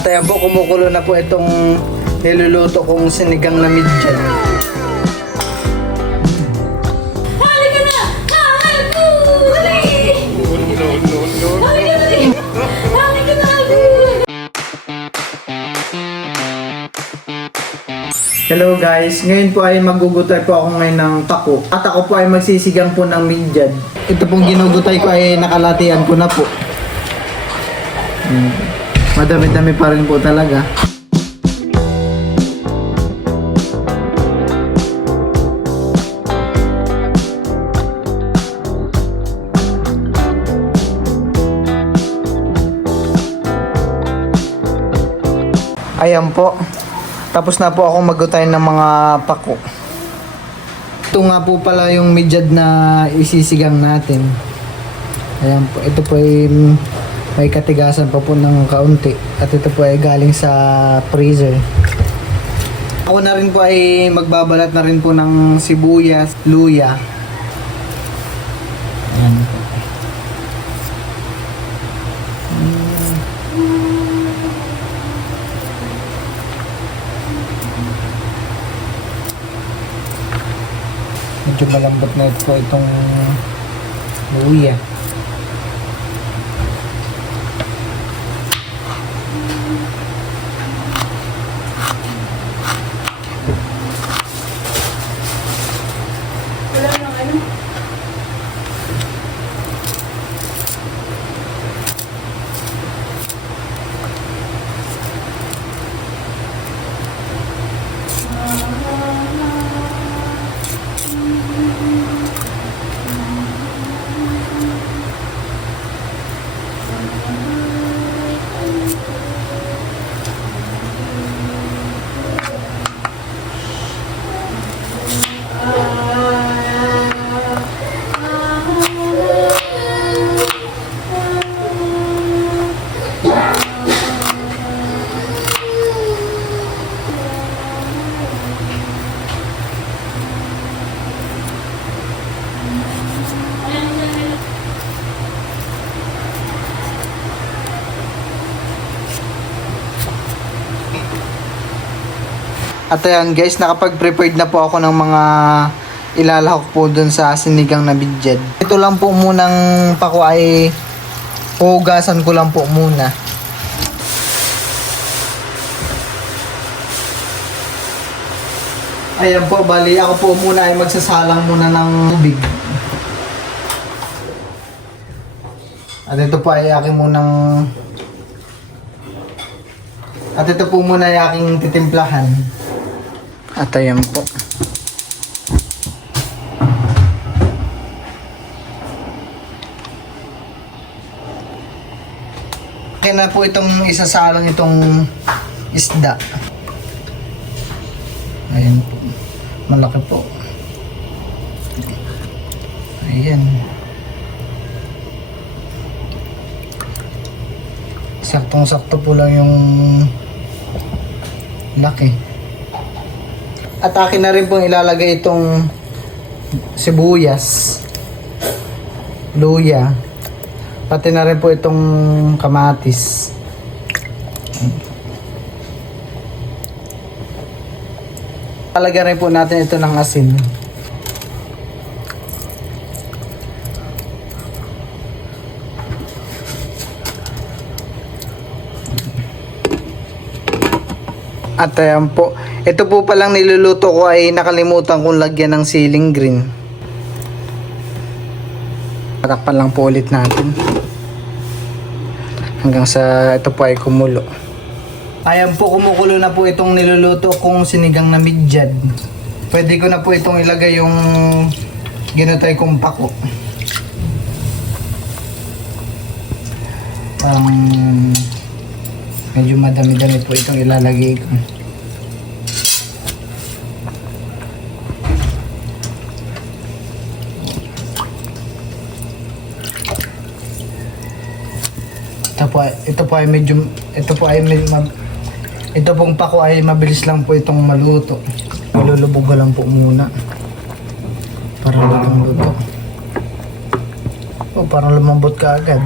Kaya po kumukulo na po itong niluluto kong sinigang na midjan. Halika na! Halika! Halika na! Halika na! Hello guys, ngayon po ay magugutay po ako ngayon ng tako. At ako po ay magsisigang po ng midjan. Ito pong ginugutay ko ay nakalatian ko na po. Madami-dami pa rin po talaga. Ayan po. Tapos na po ako magutay ng mga pako. Ito nga po pala yung midjad na isisigang natin. Ayan po. Ito po ay may katigasan pa po ng kaunti. At ito po ay galing sa freezer. Ako na rin po ay magbabalat na rin po ng sibuyas, luya. Ayan po. Medyo malambot na ito po itong luya. Wala nang ano. At ayan guys, nakapag-prepared na po ako ng mga ilalahok po dun sa sinigang na midjad. Ito lang po munang pako ay hugasan ko lang po muna. Ayan po, bali ako po muna ay magsasalang muna ng tubig. At ito po ay aking munang... At ito po muna ay aking titimplahan. At ayan po. Kaya na po itong isasalang itong isda. Ayan po. Malaki po. Ayan. Saktong-sakto po lang yung laki. At akin na rin pong ilalagay itong sibuyas, luya, pati na rin po itong kamatis. Lalagyan rin po natin ito ng asin. At ayan po, ito po palang niluluto ko ay nakalimutan kong lagyan ng siling green. Patakpan lang po ulit natin. Hanggang sa ito po ay kumulo. Ayan po, kumukulo na po itong niluluto kong sinigang na midjad. Pwede ko na po itong ilagay yung ginatay kong pako. Medyo madami-dami po itong ilalagay ko. Ito pong pako ay mabilis lang po itong maluto. Malulubog ka lang po muna para lutong-luto. Parang lumambot ka agad.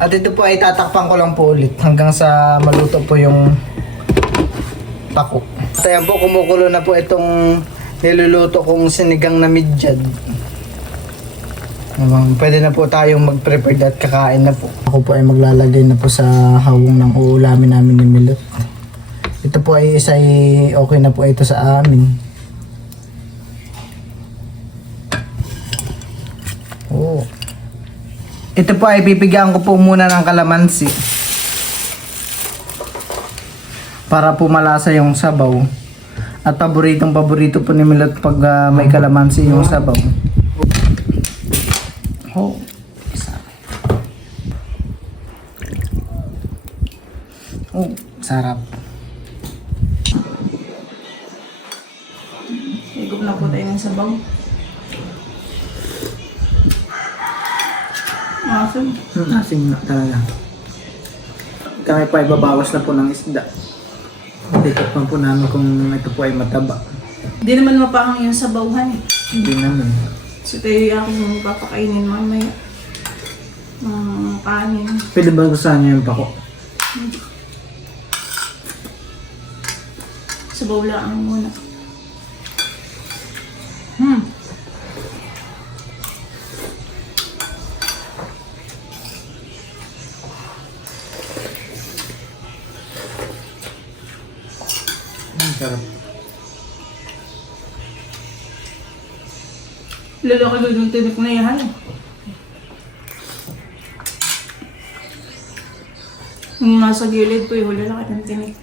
At ito po ay tatakpan ko lang po ulit hanggang sa maluto po yung pako. At ayan po, kumukulo na po itong niluluto kong sinigang na midyad. Pwede na po tayong mag-prepare at kakain na po. Ako po ay maglalagay na po sa hawong ng uulamin namin ni Milot. Ito po ay okay na po ito sa amin. Oh. Ito po ay bibigyan ko po muna ng kalamansi. Para po malasa yung sabaw. At paborito po ni Milot pag may kalamansi yung sabaw. Oh, oh, sarap. Higop na po tayo ng sabaw. Awesome. Asim na talaga. Kami pa ibabawas na po ng isda. Titikman po namin kung ito po ay mataba. Hindi naman mapahang yung sabawhan eh. Hindi naman. So tayo akong papakainin mamaya. Kanin. Pwede ba gusto niyo yung pako? Sabaw lang muna. Sarap. Lalaki doon yung tinik na yan. Yung nasa gilid po yung lalaki ng tinik.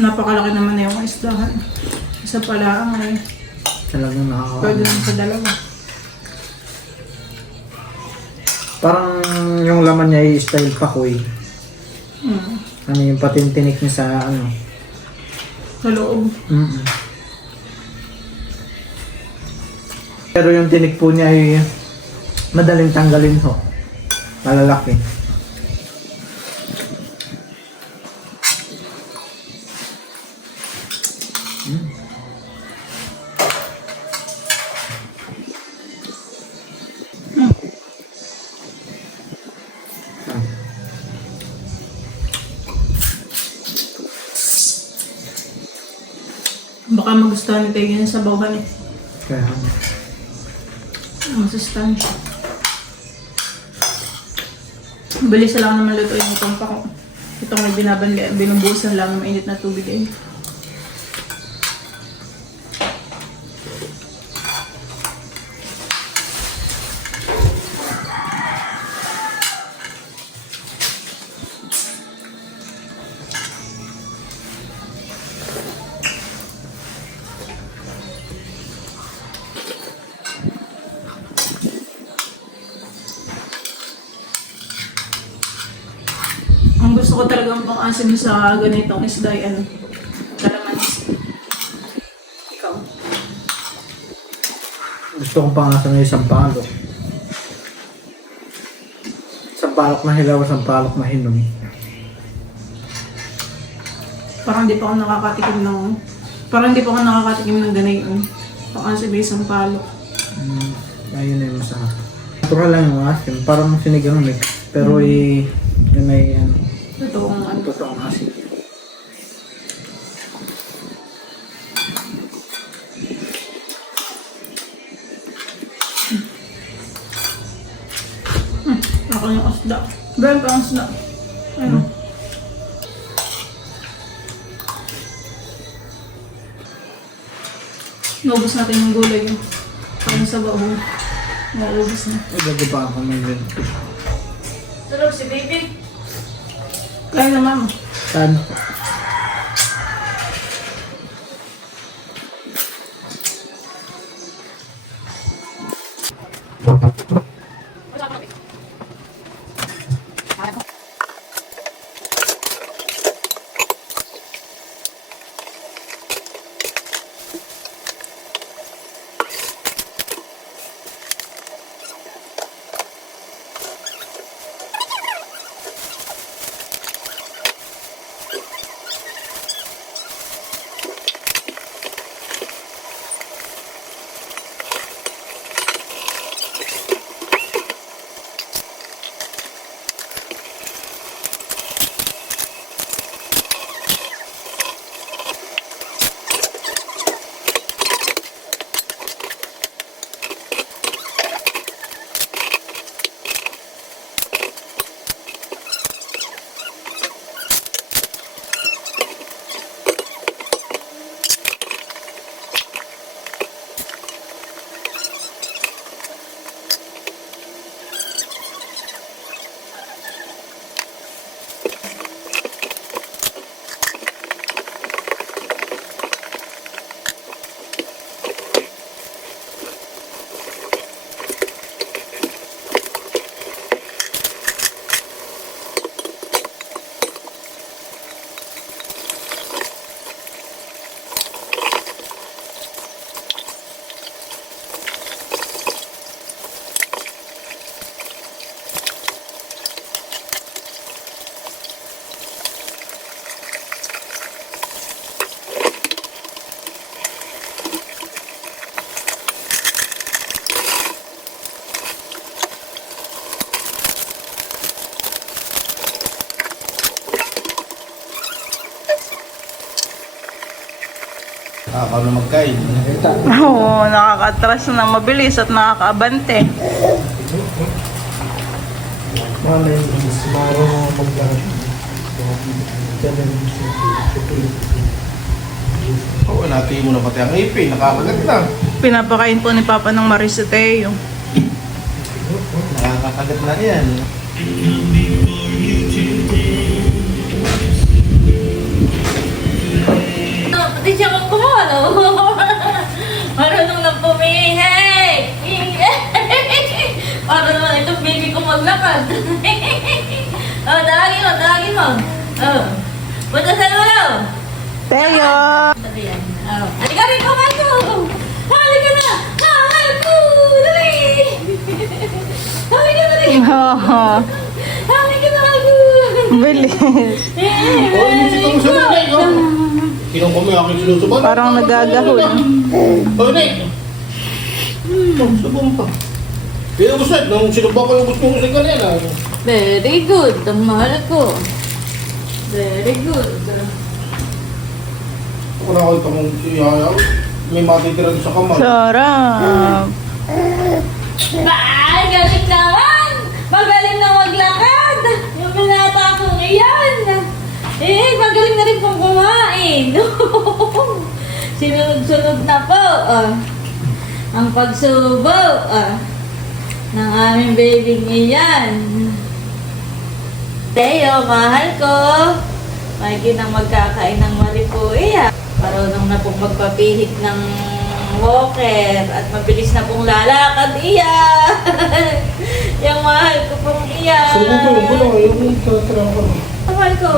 Napakalaki naman na yung isdahan. Isa pala ang ay Talagang nakaka... pwede naman sa dalawa. Parang yung laman niya ay style pakoy. Ano yung patintinik niya sa ano. Sa loob. Pero yung tinik po niya ay madaling tanggalin ho. Malalaki. Baka magustuhan ni Peggy sa bawhan eh. Kaya... Masustansya. Bilis lang naman luto yung itong pako. Itong may binubusan lang ng mainit na tubig eh. Ang gusto ko talagang pang-asim sa ganitong isda ay ano, kalamansi. Ikaw? Gusto kong pangasan ng isang palok. Sampalok na hilaw, sampalok na hinog. Parang di pa ako nakakatikim ng ganayon. Pang-asim ay isang palok. Ayun na yung masarap. Natural lang yung asim. Parang sinigang mix. Pero yun ay ano. Totoong ano. Totoong asim. Ako yung asda. Bayan pa ang asda. Ano? Naubos natin yung gulay yun. Parang sa baho. Naubos na. Igago pa ako ng yun. Tulog si baby. Kaya na ma'am. Saan? Ako na magkain. Oo, nakaka-atras na mabilis at nakakaabante. Malay is marunong maglakad. Oo, natin mo na pati ang ipin. Nakakagat na. Pinapakain po ni Papa ng Marisoteo. Nakakagat na yan. Pati siya kang kumano. Marunong lang pumihi. Para naman itong baby ko maglakad. Oh, dalagin mo, dalagin mo. Oh. Butasan mo na. Teo! Sabi yan. Oh. Halika rin, kamay ko. Halika na. Mahal ko. Dali. Halika na rin. Oo, Halika na ako. bilis. Oo, inisip ang sumunay ko. Sinong kami aking sinusuban? Parang nagagahol. Oo, Nay. Subong pa. Kaya gusto nung sinuban ko yung gusto ko sa kanila. Very good. Ang mahal ko. Very good. Ako nakakita mong siyayaw. May matitira sa kamay. Sarap. Ay, galing naman! Magaling na maglakad! Yung binata kong iyan! Magaling na rin pong kumain! Sinunod-sunod na po! Ang pagsubo ng aming baby iyan. Teo, mahal ko! May ginang magkakain ng maripuya. Marunong na pong magpapihit ng walker at mabilis na pong lalakad iya. Yung mahal ko pong iya. Subo ko yung gulo. Yung tatira ko. Mahal ko.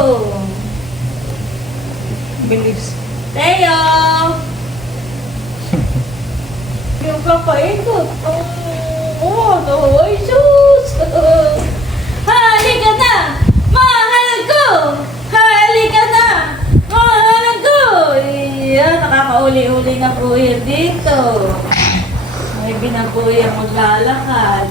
Bilis. Teo! Yung kapaikot. Ay, sus! Halika na! Mahal ko! Halika na! Mahal ko! Iya, nakakauli-uli na po yan dito. May binabuyang maglalakad.